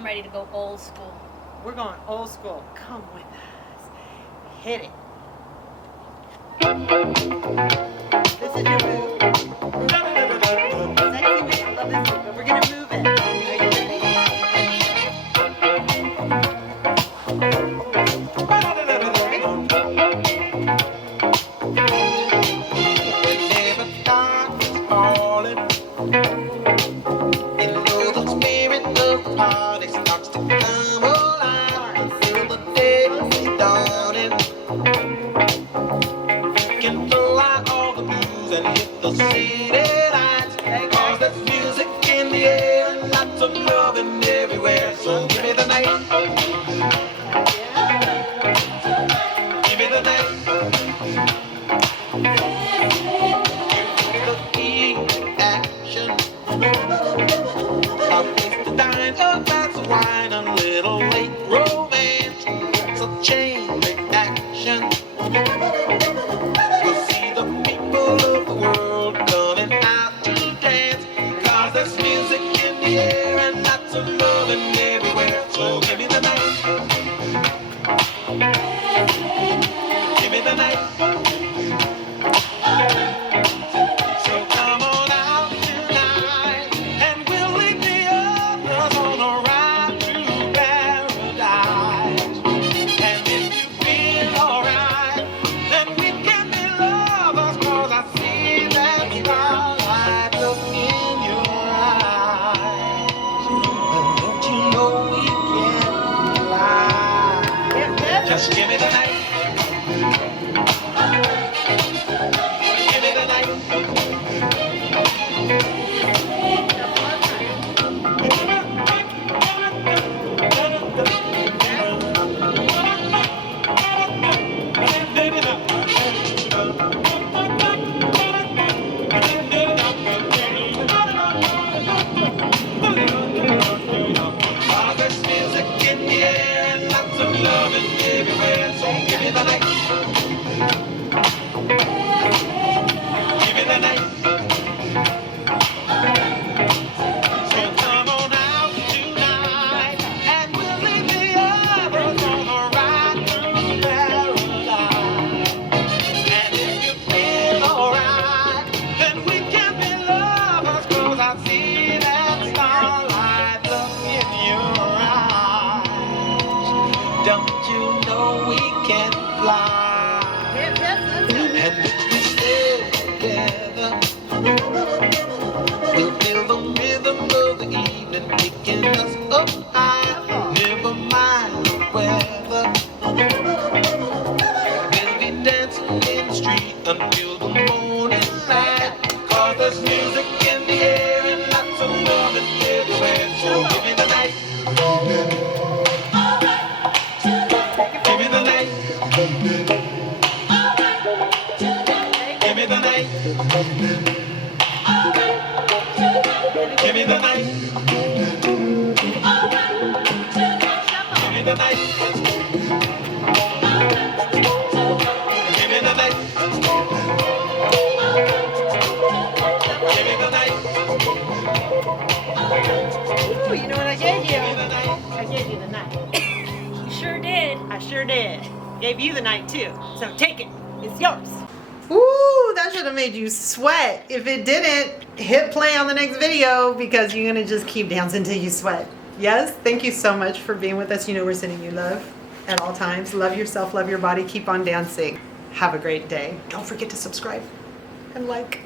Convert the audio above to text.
I'm ready to go old school. We're going old school. Come with us. Hit it. This is your move. Sexy move. I love this move, but we're gonna move it. Are you ready? Everywhere, so give me the night. Give me the night. Give me the key action. A place to dine, a glass of wine, a little late romance. So chain reaction. We'll see the people of the world coming out to dance. 'Cause there's music in the air and lots of loving everywhere. So give me the night. Give me the night. So come on out tonight and we'll leave the others on a ride to paradise. And if you feel alright, then we can be lovers. 'Cause I see that starlight look in your eyes. And don't you know we can fly? Just give me the night. Give me the night. Oh, there's music in the air and lots of loving everywhere. So give me the night. Give me the night. So come on out tonight and we'll leave the others on a ride through paradise. And if you feel alright, then we can be lovers. 'Cause I see that starlight look in your eyes. Don't you know we can fly? And if we stay together, we'll feel the rhythm of the evening picking us up high. Never mind the weather. We'll be dancing in the street until the morning light. 'Cause there's music in the air and lots of loving everywhere. So give me the night. Give me the night. Give me the night. Give me the night. Give me the night. Give me the night. Give me the night. Ooh, you know what I gave you? Give me the night. I gave you the night. You sure did. I sure did. Gave you the night too. So take it. It's yours. Ooh, that should have made you sweat. If it didn't, hit play on the next video because you're gonna just keep dancing till you sweat. Yes? Thank you so much for being with us. You know we're sending you love at all times. Love yourself, love your body. Keep on dancing. Have a great day. Don't forget to subscribe and like.